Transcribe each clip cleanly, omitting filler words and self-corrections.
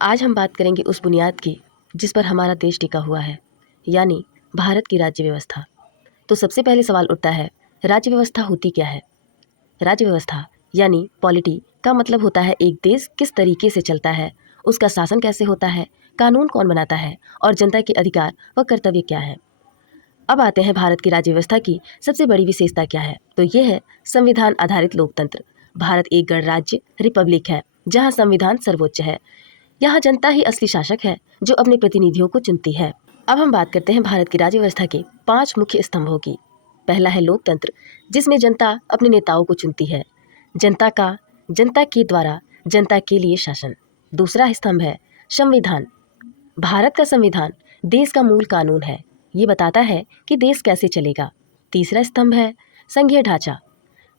आज हम बात करेंगे उस बुनियाद की जिस पर हमारा देश टिका हुआ है, यानी भारत की राज्य व्यवस्था। तो सबसे पहले सवाल उठता है, राज्य व्यवस्था होती क्या है? राज्य व्यवस्था यानी पॉलिटी का मतलब होता है एक देश किस तरीके से चलता है, उसका शासन कैसे होता है, कानून कौन बनाता है और जनता के अधिकार व कर्तव्य क्या है। अब आते हैं भारत की राज्य व्यवस्था की सबसे बड़ी विशेषता क्या है, तो ये है संविधान आधारित लोकतंत्र। भारत एक गणराज्य रिपब्लिक है जहाँ संविधान सर्वोच्च है। यहाँ जनता ही असली शासक है जो अपने प्रतिनिधियों को चुनती है। अब हम बात करते हैं भारत की राज्य व्यवस्था के 5 मुख्य स्तंभों की। पहला है लोकतंत्र, जिसमें जनता अपने नेताओं को चुनती है। जनता के द्वारा जनता के लिए शासन। दूसरा स्तंभ है संविधान। भारत का संविधान देश का मूल कानून है, ये बताता है कि देश कैसे चलेगा। तीसरा स्तंभ है संघीय ढांचा।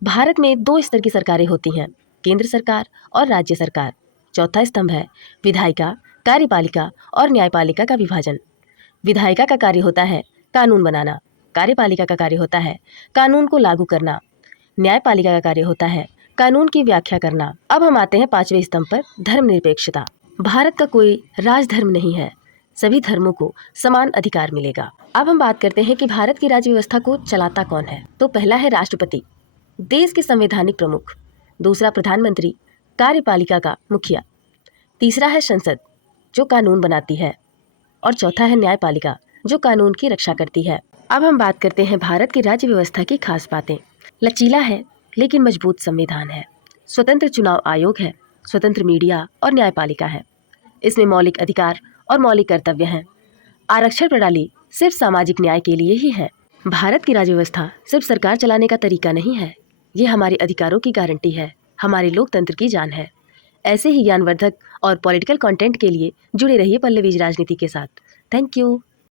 भारत में 2 स्तर की सरकारें होती हैं, केंद्र सरकार और राज्य सरकार। चौथा स्तंभ है विधायिका, कार्यपालिका और न्यायपालिका का विभाजन। विधायिका का कार्य होता है कानून बनाना, कार्यपालिका का कार्य होता है कानून को लागू करना, न्यायपालिका का कार्य होता है कानून की व्याख्या करना। अब हम आते हैं 5वें स्तंभ पर, धर्मनिरपेक्षता। भारत का कोई राजधर्म नहीं है, सभी धर्मों को समान अधिकार मिलेगा। अब हम बात करते हैं कि भारत की राज्य व्यवस्था को चलाता कौन है। तो पहला है राष्ट्रपति, देश के संवैधानिक प्रमुख। दूसरा प्रधानमंत्री, कार्यपालिका का मुखिया। तीसरा है संसद, जो कानून बनाती है। और चौथा है न्यायपालिका, जो कानून की रक्षा करती है। अब हम बात करते हैं भारत की राज्य व्यवस्था की खास बातें। लचीला है लेकिन मजबूत संविधान है, स्वतंत्र चुनाव आयोग है, स्वतंत्र मीडिया और न्यायपालिका है। इसमें मौलिक अधिकार और मौलिक कर्तव्य हैं। आरक्षण प्रणाली सिर्फ सामाजिक न्याय के लिए ही है। भारत की राज्य व्यवस्था सिर्फ सरकार चलाने का तरीका नहीं है, ये हमारे अधिकारों की गारंटी है, हमारे लोकतंत्र की जान है। ऐसे ही ज्ञानवर्धक और पॉलिटिकल कंटेंट के लिए जुड़े रहिए पल्लवीज राजनीति के साथ। Thank you.